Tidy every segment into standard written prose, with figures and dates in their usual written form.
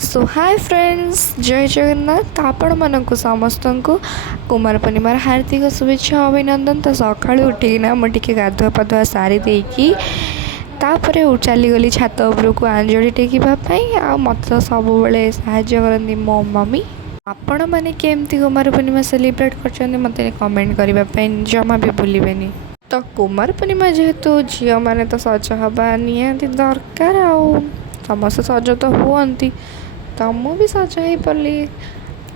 सो hi friends जय जगन्नाथ आपण मानक समस्त को कुमार पूर्णिमार हार्दिक शुभेच्छा अभिनंदन। तो सका उठिना मुझे गाधुआ पाधुआ सारी देकी तापर चलीगली छात उपरक आंजली टेकवाई आ मत सब साहाଯ୍य करती मो मम्मी। आपण मैंने केमती कुमार पूर्णिमा सेलिब्रेट कर मत कमेंट करने जमा भी भूलें। तो कुमार पूर्णिमा जेहेतु झील मैंने तो सज हवा निहाती दरकार आ समस्त सज तो हुअंती तो मु भी सज हो पारि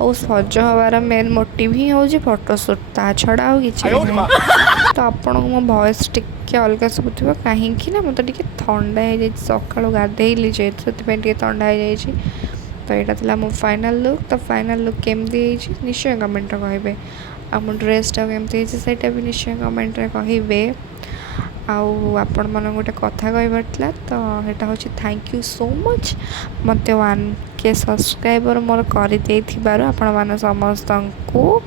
और सज हबार मेन मोटिव ही हूँ फोटोशूट ता छड़ा आ कि तो आपण मो भॉइस टिके अलग शुभुव कहीं मत थंडा हो सका गाधेली जेहतु से थंडा हो तो यहाँ था मो फाइनाल लुक। तो फाइनाल लुक केमती निश्चय कमेंट कहे आ मो ड्रेसटा केमती से भी निश्चय कमेंट कहे। आपण मन गोटे कथा कहबार तो यहाँ हूँ थैंक यू सो मच मत 1K सब्सक्राइबर मोर कर आपण मान समस्त को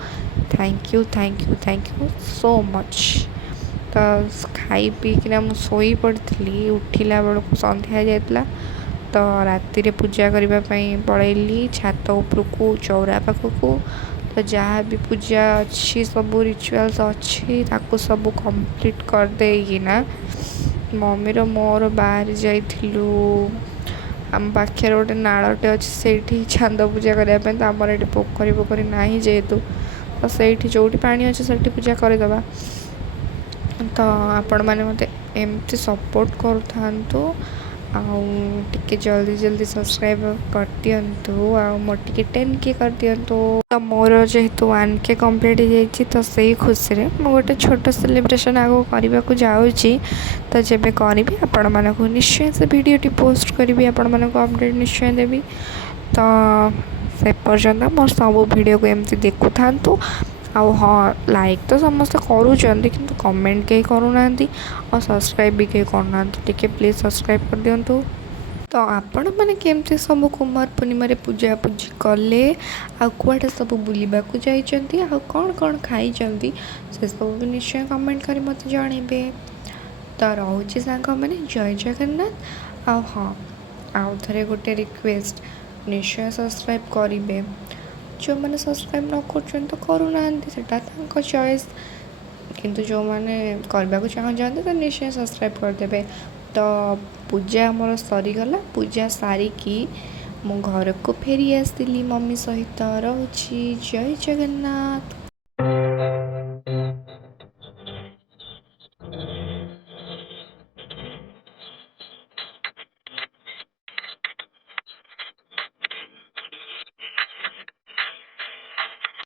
thank you thank you thank you so much. तो खाई पीकिना मु सोई पड़ी उठिला बेलू संध्या जाता तो राति रे पूजा करने पलैली छात उपरकू चौरा पाखक तो जहाँ भी पूजा अच्छी सब रिचुअल्स अच्छी ताकू सब कंप्लीट कर देना मम्मी रो मोर बाहर जाइलु आम पाखे गोटे नाड़टे अच्छे से छांद पूजा करने तो आमर ये पोखरी पोखरी ना जेहेतु तो से जो पानी अच्छे से पूजा करदे। तो आपण मैंने मत एमती सपोर्ट करूँ टिके जल्दी जल्दी सब्सक्राइब कर दिंतु मोर टिके 10K कर दिंतु। तो मोर जेहेतु 1K कंप्लीट हो जाए तो से खुशी रे मु गोटे छोट सेलिब्रेशन आगो करने को जाऊँगी तो जब करी आपण मानक निश्चय से वीडियोटी पोस्ट करी आपण मानक अपडेट निश्चय देवी। तो से पर्यंत मोर सब वीडियो को एमती देखु था आउ हाँ लाइक तो समस्त करूँच कि कमेंट कहीं करूना और सब्सक्राइब भी कहीं करना टिके प्लीज सब्सक्राइब कर दिंतु। तो आपण मैंने केमती सब कुमार पूर्णिमा पूजा पूजी कले आड़े सब बुलवाक जाइंट आ कौन कौन खाई से सब भी निश्चय कमेंट कर मत जनइबे। तो रोचे सांग मैंने जय जगन्नाथ आ हाँ आउ थे गोटे रिक्वेस्ट निश्चय सब्सक्राइब करेंगे जो मैंने सब्सक्राइब न कर चॉइस किंतु जो मैंने करने को चाहते तो निश्चय सब्सक्राइब करदे। तो पूजा मोर सरीगला पूजा सारिकी मो घर को फेरी आसली मम्मी सहित रोची जय जगन्नाथ।